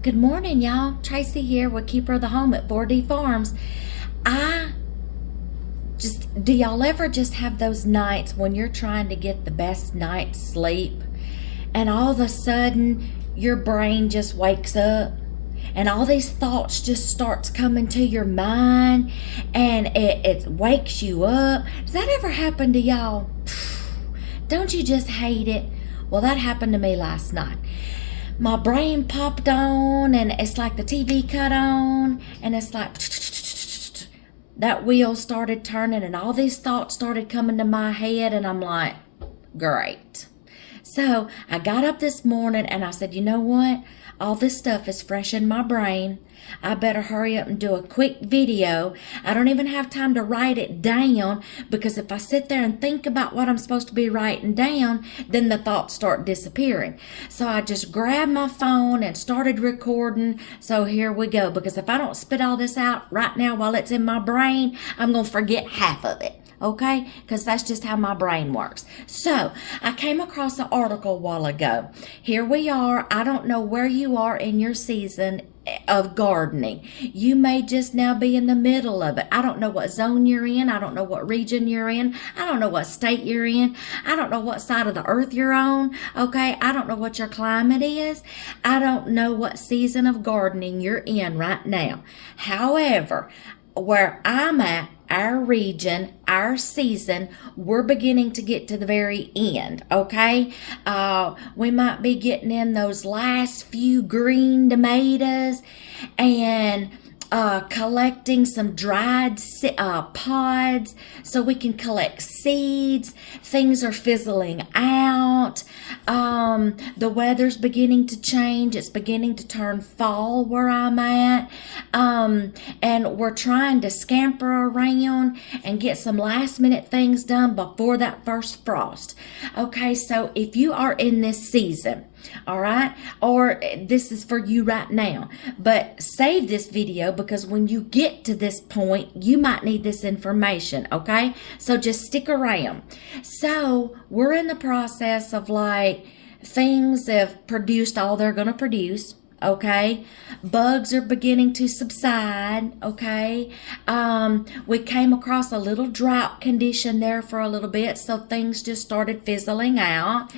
Good morning, y'all. Tracy here with Keeper of the Home at 4D Farms. I do y'all ever just have those nights when you're trying to get the best night's sleep and all of a sudden your brain just wakes up and all these thoughts just starts coming to your mind and it wakes you up? Does that ever happen to y'all? Don't you just hate it? Well, that happened to me last night. My brain popped on and it's like the TV cut on and it's like that wheel started turning and all these thoughts started coming to my head and I'm like, great. So I got up this morning and I said, you know what? All this stuff is fresh in my brain. I better hurry up and do a quick video. I don't even have time to write it down because if I sit there and think about what I'm supposed to be writing down, then the thoughts start disappearing. So I just grabbed my phone and started recording. So here we go. Because if I don't spit all this out right now while it's in my brain, I'm going to forget half of it. Okay, because that's just how my brain works. So I came across an article a while ago. Here we are. I don't know where you are in your season of gardening. You may just now be in the middle of it. I don't know what zone you're in. I don't know what region you're in. I don't know what state you're in. I don't know what side of the earth you're on. Okay, I don't know what your climate is. I don't know what season of gardening you're in right now. However, where I'm at, our region, our season, we're beginning to get to the very end, okay? We might be getting in those last few green tomatoes and collecting some dried pods so we can collect seeds. Things are fizzling out. The weather's beginning to change. It's beginning to turn fall where I'm at. And we're trying to scamper around and get some last minute things done before that first frost. Okay, so if you are in this season, all right, or this is for you right now, but save this video because when you get to this point you might need this information. Okay, so just stick around. So we're in the process of like things have produced all they're going to produce. Okay, bugs are beginning to subside. Okay, we came across a little drought condition there for a little bit, so things just started fizzling out.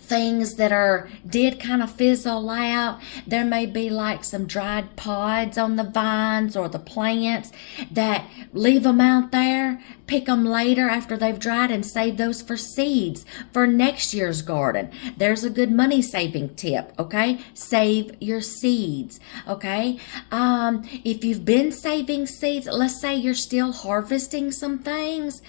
Things that did kind of fizzle out. There may be like some dried pods on the vines or the plants that leave them out there, pick them later after they've dried and save those for seeds for next year's garden. There's a good money saving tip, okay? Save your seeds, okay? If you've been saving seeds, let's say you're still harvesting some things,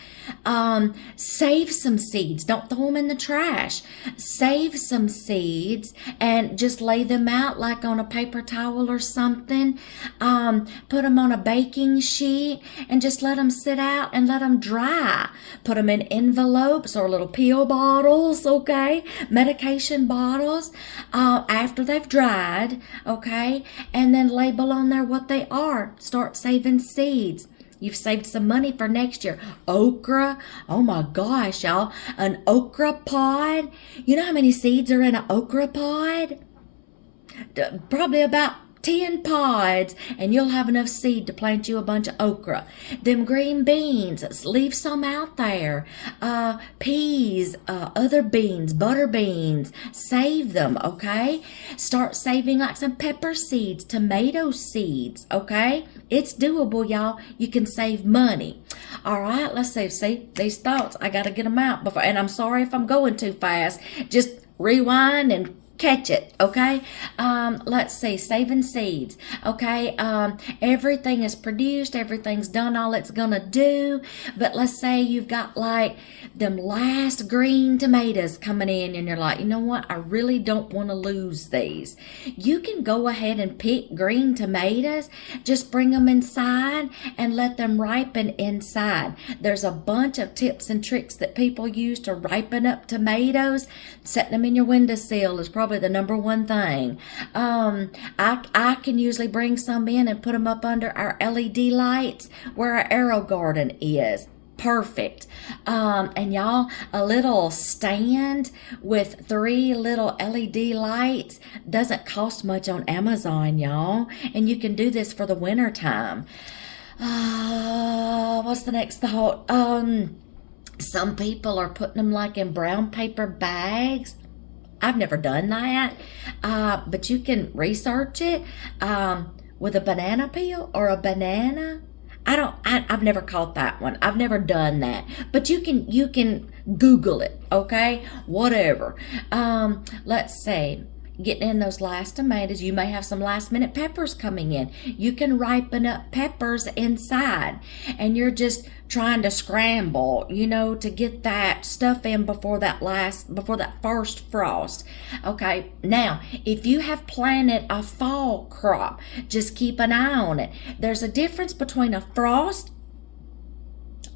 save some seeds. Don't throw them in the trash. Save some seeds and just lay them out like on a paper towel or something. Put them on a baking sheet and just let them sit out and let them dry. Put them in envelopes or little pill bottles, okay? Medication bottles after they've dried, okay? And then label on there what they are. Start saving seeds. You've saved some money for next year. Okra. Oh my gosh, y'all. An okra pod. You know how many seeds are in an okra pod? Probably about 10 pods, and you'll have enough seed to plant you a bunch of okra. Them green beans, leave some out there. Peas, other beans, butter beans, save them, okay? Start saving like some pepper seeds, tomato seeds, okay? It's doable, y'all. You can save money. All right, let's see these thoughts. I got to get them out before, and I'm sorry if I'm going too fast. Just rewind and catch it, okay? Let's see, saving seeds, okay? Everything is produced, everything's done all it's gonna do, but let's say you've got like them last green tomatoes coming in and you're like, you know what, I really don't want to lose these. You can go ahead and pick green tomatoes, just bring them inside and let them ripen inside. There's a bunch of tips and tricks that people use to ripen up tomatoes. Setting them in your windowsill is probably the number one thing. I can usually bring some in and put them up under our LED lights where our arrow garden is. perfect. And y'all, a little stand with 3 little LED lights doesn't cost much on Amazon, y'all. And you can do this for the winter time. What's the next thought? Some people are putting them like in brown paper bags. I've never done that, but you can research it with a banana peel or a banana. I've never caught that one. I've never done that, but you can Google it, okay? Whatever. Let's see. Getting in those last tomatoes, you may have some last minute peppers coming in. You can ripen up peppers inside, and you're just trying to scramble, to get that stuff in before that first frost. Okay, now if you have planted a fall crop, just keep an eye on it. There's a difference between a frost.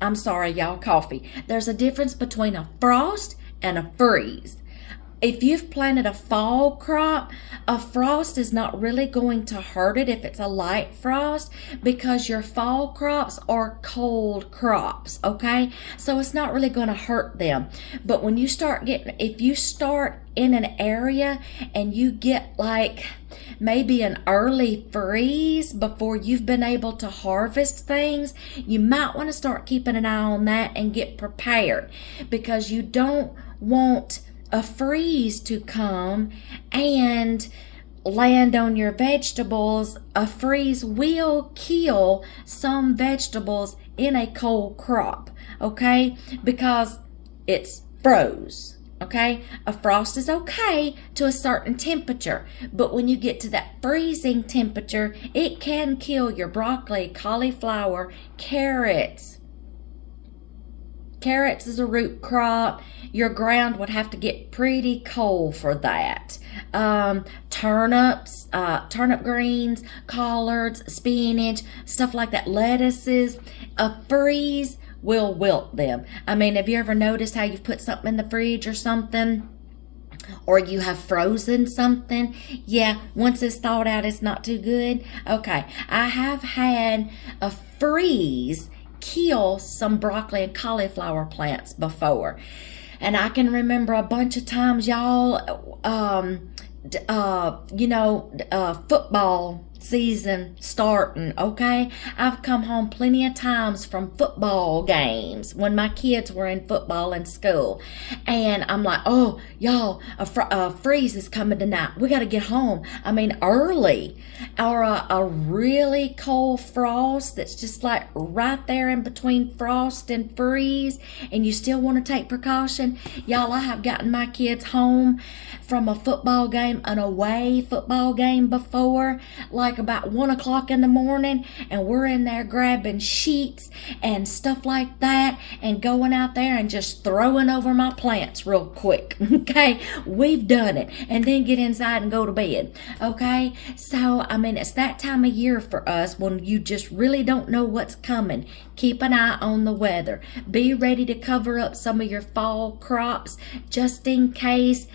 I'm sorry, y'all, coffee. There's a difference between a frost and a freeze. If you've planted a fall crop, a frost is not really going to hurt it if it's a light frost, because your fall crops are cold crops, okay? So it's not really going to hurt them. But when you if you start in an area and you get like maybe an early freeze before you've been able to harvest things, you might want to start keeping an eye on that and get prepared, because you don't want a freeze to come and land on your vegetables. A freeze will kill some vegetables in a cold crop, okay? Because it's froze, okay? A frost is okay to a certain temperature, but when you get to that freezing temperature, it can kill your broccoli, cauliflower, carrots. Carrots is a root crop. Your ground would have to get pretty cold for that. Turnips, turnip greens, collards, spinach, stuff like that, lettuces. A freeze will wilt them. I mean, have you ever noticed how you've put something in the fridge or something? Or you have frozen something? Yeah, once it's thawed out, it's not too good. Okay, I have had a freeze kill some broccoli and cauliflower plants before. And I can remember a bunch of times, y'all, football season starting, okay? I've come home plenty of times from football games when my kids were in football in school. And I'm like, oh, y'all, a freeze is coming tonight. We got to get home. I mean, early. Or a really cold frost that's just like right there in between frost and freeze, and you still want to take precaution. Y'all, I have gotten my kids home from a football game, an away football game before, like about 1 o'clock in the morning, and we're in there grabbing sheets and stuff like that and going out there and just throwing over my plants real quick. Okay, we've done it. And then get inside and go to bed. Okay, so I mean, it's that time of year for us when you just really don't know what's coming. Keep an eye on the weather. Be ready to cover up some of your fall crops just in case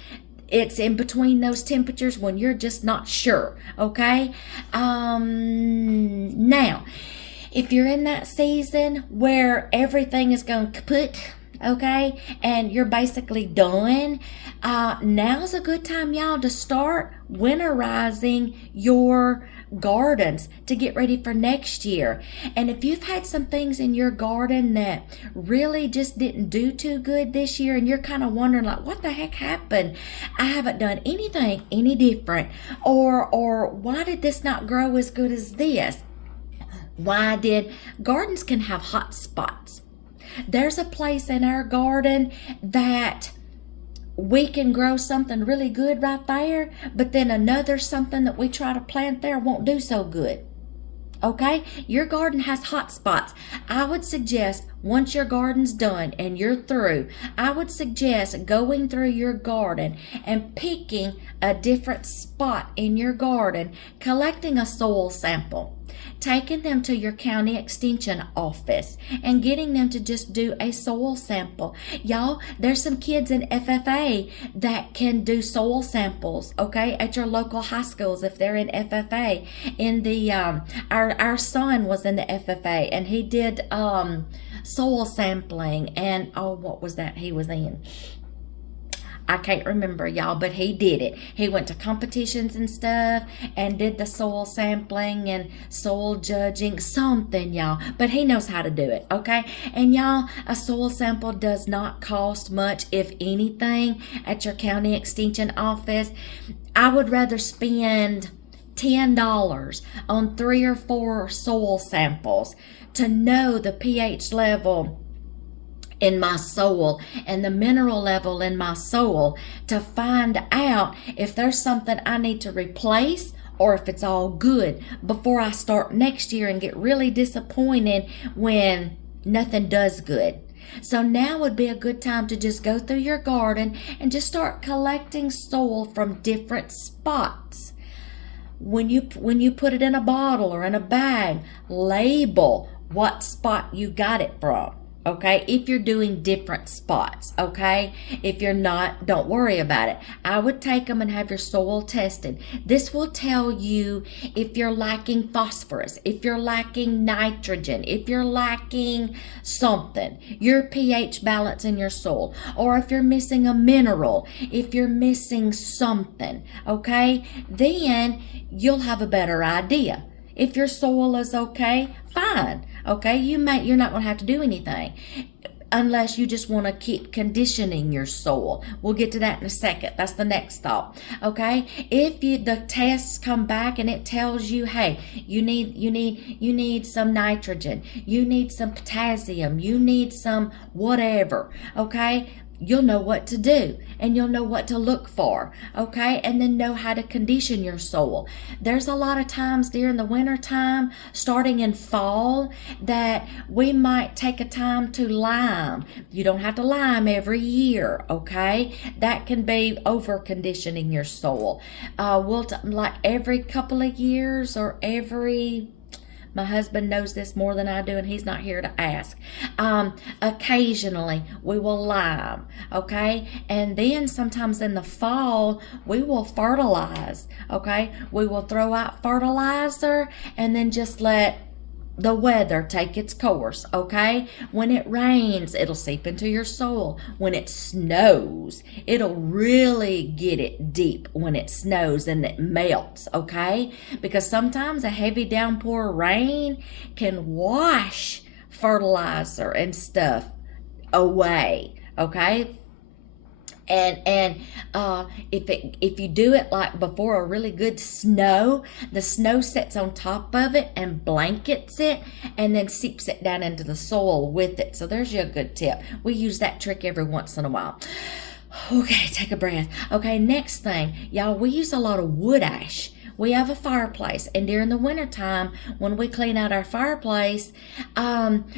it's in between those temperatures when you're just not sure, okay? Now, if you're in that season where everything is going kaput, okay, and you're basically done, now's a good time, y'all, to start winterizing your gardens to get ready for next year. And if you've had some things in your garden that really just didn't do too good this year, and you're kind of wondering like, what the heck happened? I haven't done anything any different, or why did this not grow as good as this? Gardens can have hot spots. There's a place in our garden that we can grow something really good right there, but then another something that we try to plant there won't do so good. Okay, your garden has hot spots. I would suggest once your garden's done and you're through, I would suggest going through your garden and picking a different spot in your garden, collecting a soil sample, taking them to your county extension office and getting them to just do a soil sample. Y'all, there's some kids in FFA that can do soil samples, okay, at your local high schools if they're in FFA. In the our son was in the FFA, and he did soil sampling, and oh, what was that he was in? I can't remember, y'all, but he did it. He went to competitions and stuff and did the soil sampling and soil judging, something, y'all. But he knows how to do it, okay? And y'all, a soil sample does not cost much, if anything, at your county extension office. I would rather spend $10 on 3 or 4 soil samples to know the pH level in my soil and the mineral level in my soil, to find out if there's something I need to replace or if it's all good, before I start next year and get really disappointed when nothing does good. So now would be a good time to just go through your garden and just start collecting soil from different spots. When you put it in a bottle or in a bag, label what spot you got it from. Okay, if you're doing different spots, okay? If you're not, don't worry about it. I would take them and have your soil tested. This will tell you if you're lacking phosphorus, if you're lacking nitrogen, if you're lacking something, your pH balance in your soil, or if you're missing a mineral, if you're missing something, okay? Then you'll have a better idea. If your soil is okay, fine. Okay, you're not going to have to do anything unless you just want to keep conditioning your soil. We'll get to that in a second. That's the next thought. Okay, if the tests come back and it tells you, hey, you need some nitrogen, you need some potassium, you need some whatever. Okay, you'll know what to do and you'll know what to look for, okay? And then know how to condition your soil. There's a lot of times during the winter time, starting in fall, that we might take a time to lime. You don't have to lime every year, okay? That can be over conditioning your soil. Like every couple of years or my husband knows this more than I do, and he's not here to ask. Occasionally, we will lime, okay? And then sometimes in the fall, we will fertilize, okay? We will throw out fertilizer and then just let the weather take its course, okay? When it rains, it'll seep into your soil. When it snows, it'll really get it deep when it snows and it melts, okay? Because sometimes a heavy downpour rain can wash fertilizer and stuff away, okay? And if you do it like before a really good snow, the snow sits on top of it and blankets it and then seeps it down into the soil with it. So there's your good tip. We use that trick every once in a while. Okay, take a breath. Okay, next thing, y'all, we use a lot of wood ash. We have a fireplace, and during the wintertime, when we clean out our fireplace,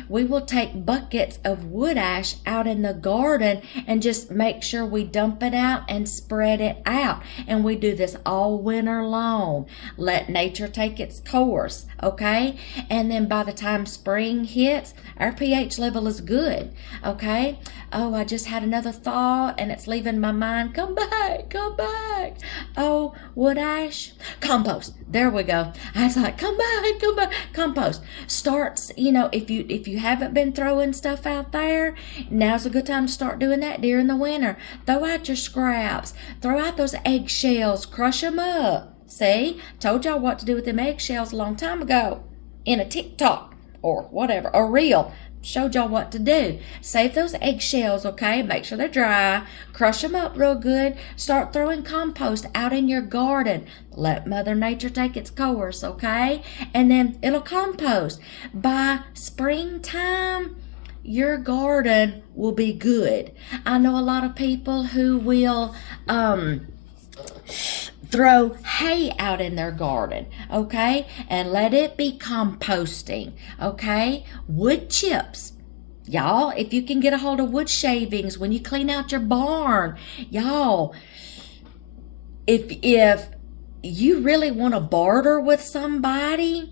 we will take buckets of wood ash out in the garden and just make sure we dump it out and spread it out. And we do this all winter long. Let nature take its course, okay? And then by the time spring hits, our pH level is good, okay? Oh, I just had another thought, and it's leaving my mind. Come back, come back. Oh, wood ash. Compost. There we go. I was like, come back. Compost starts, if you haven't been throwing stuff out there, now's a good time to start doing that during the winter. Throw out your scraps. Throw out those eggshells. Crush them up. See? Told y'all what to do with them eggshells a long time ago in a TikTok or whatever, a reel. Showed y'all what to do. Save those eggshells, okay? Make sure they're dry. Crush them up real good. Start throwing compost out in your garden. Let Mother Nature take its course, okay? And then it'll compost. By springtime, your garden will be good. I know a lot of people who will throw hay out in their garden, okay? And let it be composting, okay? Wood chips. Y'all, if you can get a hold of wood shavings when you clean out your barn, y'all, if you really want to barter with somebody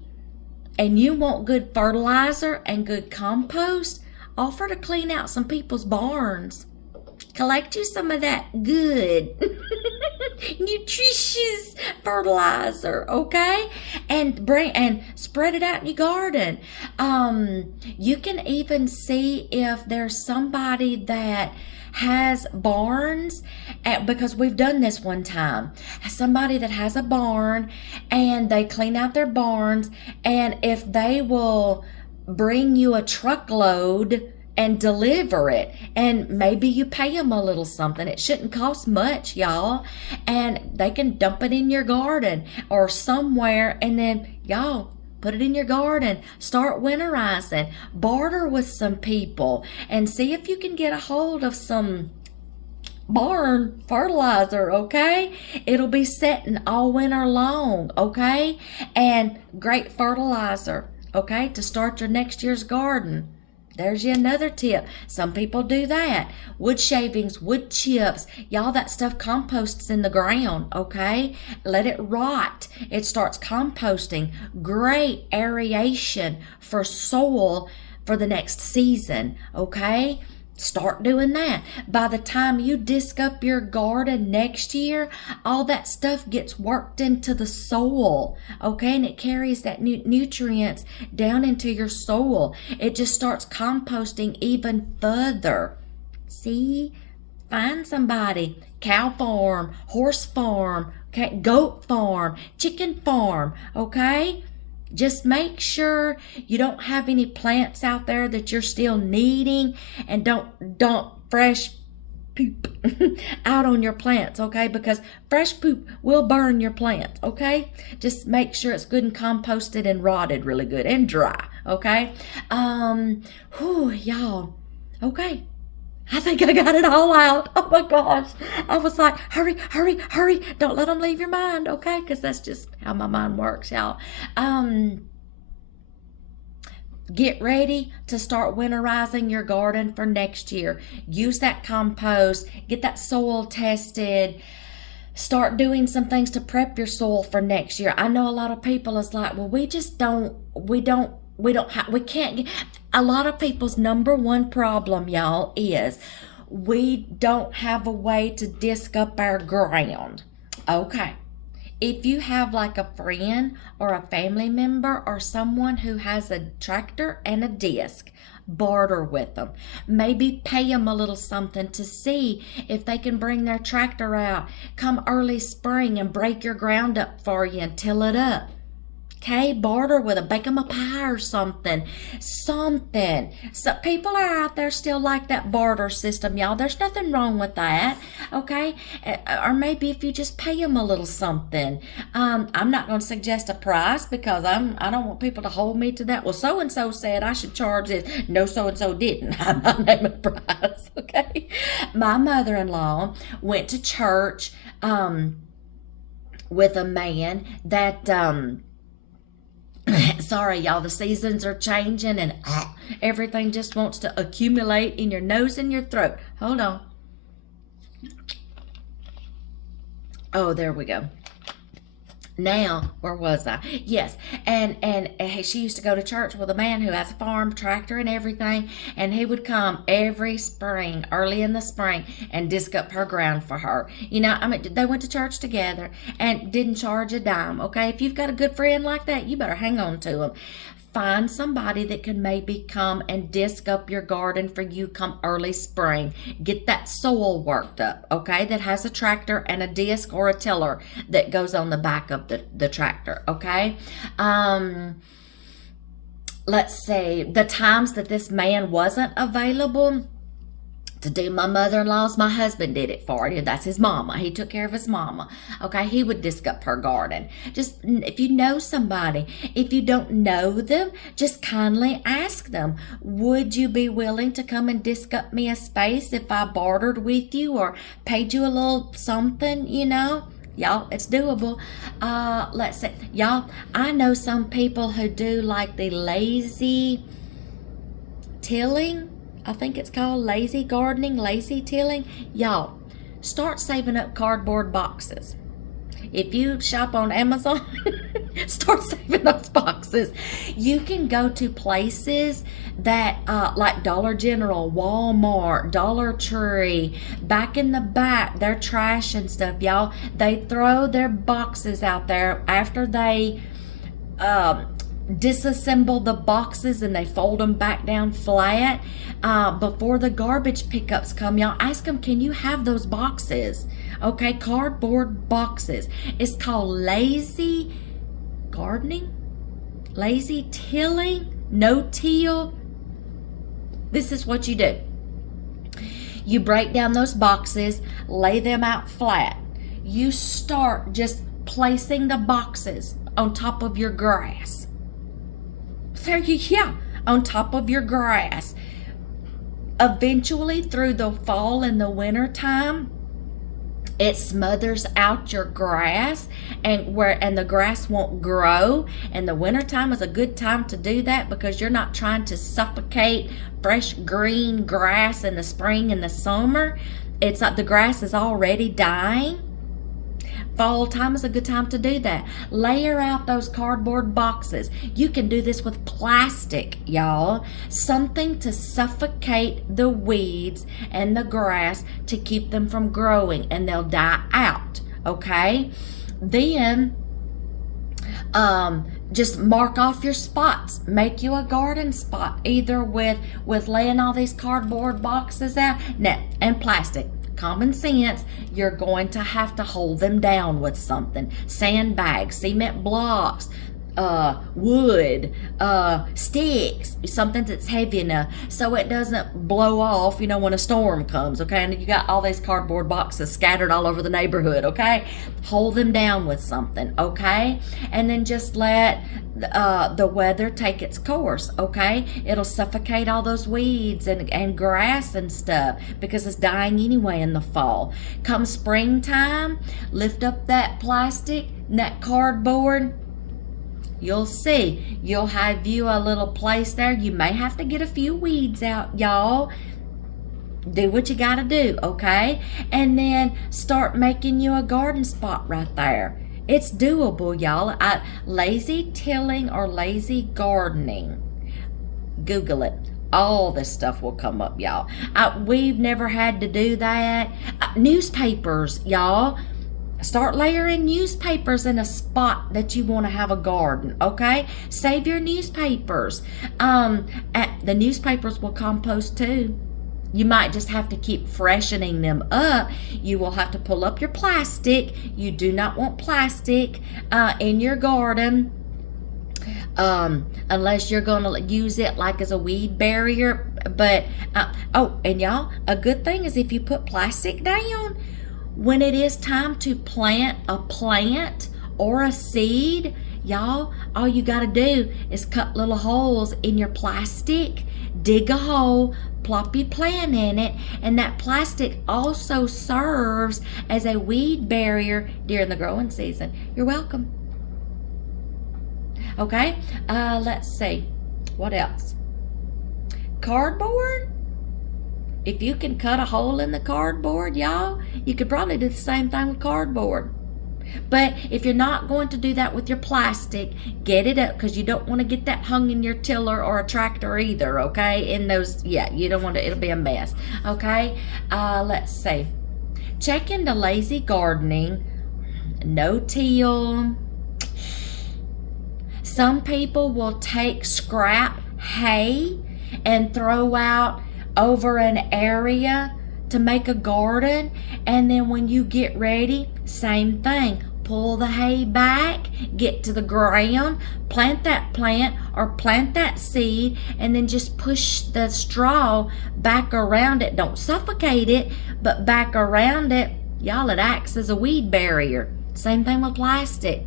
and you want good fertilizer and good compost, offer to clean out some people's barns. Collect you some of that good. nutritious fertilizer, okay? And spread it out in your garden. You can even see if there's somebody that has barns, because we've done this one time. Somebody that has a barn and they clean out their barns, and if they will bring you a truckload and deliver it, and maybe you pay them a little something. It shouldn't cost much, y'all, and they can dump it in your garden or somewhere, and then y'all put it in your garden. Start winterizing. Barter with some people and see if you can get a hold of some barn fertilizer, okay? It'll be setting all winter long, okay? And great fertilizer, okay, to start your next year's garden. There's you another tip. Some people do that. Wood shavings, wood chips, y'all, that stuff composts in the ground, okay? Let it rot. It starts composting. Great aeration for soil for the next season, okay? Start doing that. By the time you disc up your garden next year, all that stuff gets worked into the soil, okay? And it carries that nutrients down into your soil. It just starts composting even further. See? Find somebody. Cow farm, horse farm, okay? Goat farm, chicken farm, okay? Just make sure you don't have any plants out there that you're still needing, and don't dump fresh poop out on your plants, okay? Because fresh poop will burn your plants, okay? Just make sure it's good and composted and rotted really good and dry, okay? Y'all, okay. I think I got it all out. Oh my gosh. I was like, hurry, hurry, hurry. Don't let them leave your mind, okay? Because that's just how my mind works, y'all. Get ready to start winterizing your garden for next year. Use that compost. Get that soil tested. Start doing some things to prep your soil for next year. I know a lot of people is like, well, we can't get. A lot of people's number one problem, y'all, is we don't have a way to disc up our ground. Okay. If you have like a friend or a family member or someone who has a tractor and a disc, barter with them. Maybe pay them a little something to see if they can bring their tractor out come early spring and break your ground up for you and till it up. Okay, barter with them, bake them a pie or something. So people are out there still like that barter system, y'all. There's nothing wrong with that, okay? Or maybe if you just pay them a little something. I'm not going to suggest a price because I don't want people to hold me to that. Well, so-and-so said I should charge this. No, so-and-so didn't. I'm not naming a price, okay? My mother-in-law went to church with a man that... sorry, y'all, the seasons are changing and everything just wants to accumulate in your nose and your throat. Hold on. Oh, there we go. Now, where was I? Yes, and she used to go to church with a man who has a farm, tractor, and everything, and he would come every spring, early in the spring, and disc up her ground for her. You know, I mean, they went to church together and didn't charge a dime, okay? If you've got a good friend like that, you better hang on to him. Find somebody that can maybe come and disc up your garden for you come early spring. Get that soil worked up, okay? That has a tractor and a disc or a tiller that goes on the back of the tractor, okay? Let's see. The times that this man wasn't available to do my mother-in-law's, my husband did it for you. That's his mama. He took care of his mama. Okay, he would disc up her garden. Just if you know somebody, if you don't know them, just kindly ask them, would you be willing to come and disc up me a space if I bartered with you or paid you a little something, you know? Y'all, it's doable. Let's see. Y'all, I know some people who do like the lazy tilling. I think it's called lazy gardening, lazy tilling. Y'all, start saving up cardboard boxes. if you shop on Amazon, start saving those boxes. You can go to places that like Dollar General, Walmart, Dollar Tree. Back in the back, their trash and stuff, y'all, they throw their boxes out there after they disassemble the boxes and they fold them back down flat before the garbage pickups come. Y'all ask them, can you have those boxes? Okay, cardboard boxes. It's called lazy gardening, lazy tilling, no-till. This is what you do. You break down those boxes, lay them out flat. You start just placing the boxes on top of your grass. On top of your grass. Eventually, through the fall and the winter time, it smothers out your grass, and the grass won't grow. And the winter time is a good time to do that because you're not trying to suffocate fresh green grass in the spring and the summer. It's like the grass is already dying. Fall time is a good time to do that. Layer out those cardboard boxes. You can do this with plastic, y'all. Something to suffocate the weeds and the grass to keep them from growing, and they'll die out, okay? Then just mark off your spots. Make you a garden spot, either with laying all these cardboard boxes out. Now, and plastic. Common sense, you're going to have to hold them down with something. Sandbags, cement blocks, wood, sticks, something that's heavy enough so it doesn't blow off, when a storm comes, okay? And you got all these cardboard boxes scattered all over the neighborhood, okay? Hold them down with something, okay? And then just let the weather take its course, okay? It'll suffocate all those weeds and grass and stuff because it's dying anyway in the fall. Come springtime, lift up that plastic and that cardboard. You'll see, you'll have you a little place there. You may have to get a few weeds out, y'all. Do what you gotta do, okay? And then start making you a garden spot right there. It's doable, y'all. Lazy tilling or lazy gardening. Google it. All this stuff will come up, y'all. We've never had to do that. Newspapers, y'all. Start layering newspapers in a spot that you want to have a garden, okay? Save your newspapers. The newspapers will compost too. You might just have to keep freshening them up. You will have to pull up your plastic. You do not want plastic in your garden unless you're going to use it like as a weed barrier. But, and y'all, a good thing is if you put plastic down, when it is time to plant a plant or a seed, y'all, all you got to do is cut little holes in your plastic, dig a hole, plop your plant in it, and that plastic also serves as a weed barrier during the growing season. You're welcome. Okay, let's see. What else? Cardboard? If you can cut a hole in the cardboard, y'all, you could probably do the same thing with cardboard. But if you're not going to do that with your plastic, get it up, because you don't want to get that hung in your tiller or a tractor either, okay? In those, you don't want to, it'll be a mess, okay? Let's see. Check into lazy gardening, no-till. Some people will take scrap hay and throw out over an area to make a garden, and then when you get ready, same thing. Pull the hay back, get to the ground, plant that plant or plant that seed, and then just push the straw back around it. Don't suffocate it, but back around it. Y'all, it acts as a weed barrier. Same thing with plastic.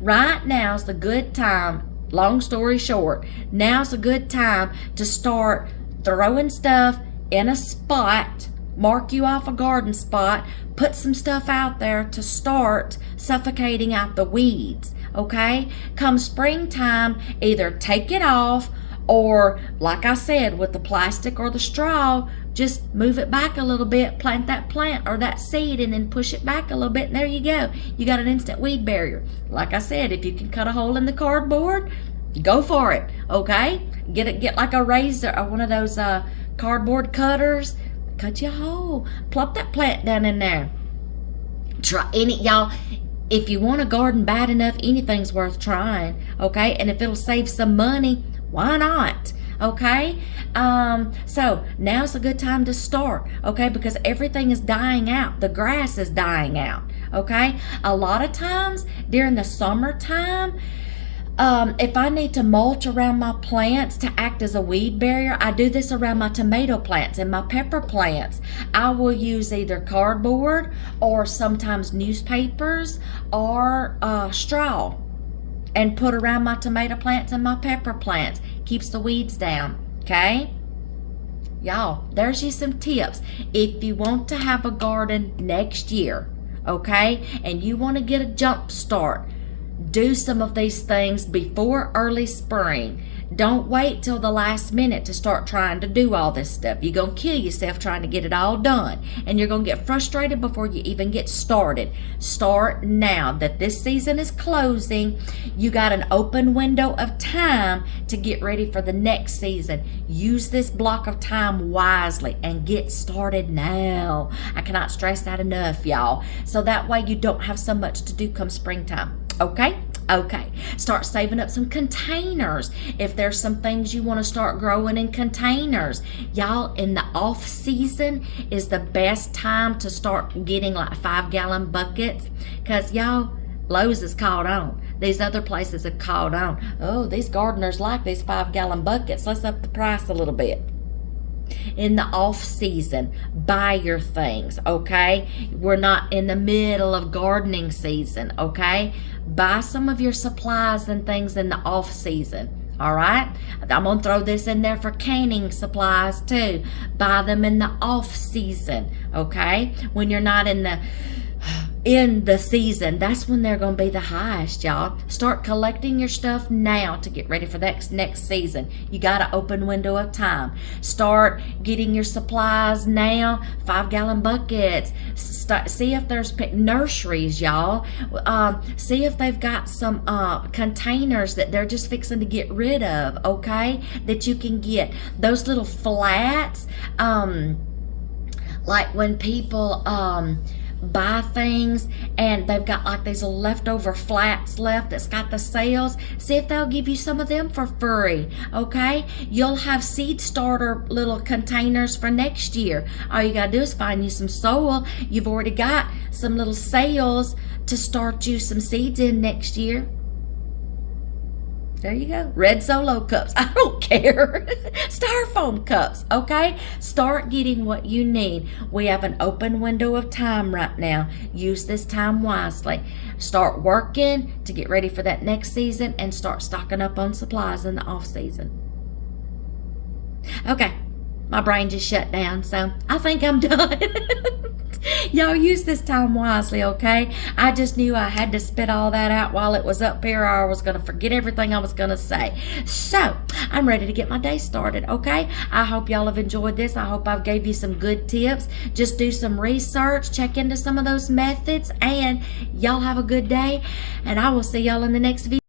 Right now's the good time. Long story short, now's a good time to start throwing stuff in a spot. Mark you off a garden spot. Put some stuff out there to start suffocating out the weeds, okay? Come springtime, either take it off Or, like I said, with the plastic or the straw, just move it back a little bit, plant that plant or that seed, and then push it back a little bit, and there you go. You got an instant weed barrier. Like I said, if you can cut a hole in the cardboard, go for it, okay? Get like a razor or one of those cardboard cutters, cut you a hole, plop that plant down in there. Y'all, if you want a garden bad enough, anything's worth trying, okay? And if it'll save some money, why not? Okay, so now's a good time to start, okay, because everything is dying out. The grass is dying out, okay? A lot of times during the summertime, if I need to mulch around my plants to act as a weed barrier, I do this around my tomato plants and my pepper plants. I will use either cardboard or sometimes newspapers or straw and put around my tomato plants and my pepper plants. Keeps the weeds down, okay? Y'all, there's you some tips. If you want to have a garden next year, okay, and you want to get a jump start, do some of these things before early spring. Don't wait till the last minute to start trying to do all this stuff. You're going to kill yourself trying to get it all done. And you're going to get frustrated before you even get started. Start now that this season is closing. You got an open window of time to get ready for the next season. Use this block of time wisely and get started now. I cannot stress that enough, y'all. So that way you don't have so much to do come springtime. Okay? Okay. Start saving up some containers. If there's some things you want to start growing in containers. Y'all, in the off season is the best time to start getting like 5-gallon buckets. Because y'all, Lowe's is caught on. These other places have caught on. Oh, these gardeners like these 5-gallon buckets. Let's up the price a little bit. In the off season, buy your things, okay? We're not in the middle of gardening season, okay? Buy some of your supplies and things in the off season, all right? I'm gonna throw this in there for canning supplies too. Buy them in the off season, okay? When you're not in the season, that's when they're going to be the highest, y'all. Start collecting your stuff now to get ready for that next season. You got an open window of time. Start getting your supplies now. 5-gallon buckets. See if there's nurseries, y'all. See if they've got some containers that they're just fixing to get rid of, okay? That you can get. Those little flats, like when people buy things and they've got like these leftover flats left that's got the sales, see if they'll give you some of them for free, okay? You'll have seed starter little containers for next year. All you gotta do is find you some soil. You've already got some little sales to start you some seeds in next year. There you go. Red Solo cups. I don't care. Styrofoam cups, okay? Start getting what you need. We have an open window of time right now. Use this time wisely. Start working to get ready for that next season and start stocking up on supplies in the off season. Okay. My brain just shut down, so I think I'm done. Y'all use this time wisely, okay? I just knew I had to spit all that out while it was up here, or I was going to forget everything I was going to say. So, I'm ready to get my day started, okay? I hope y'all have enjoyed this. I hope I've gave you some good tips. Just do some research, check into some of those methods, and y'all have a good day, and I will see y'all in the next video.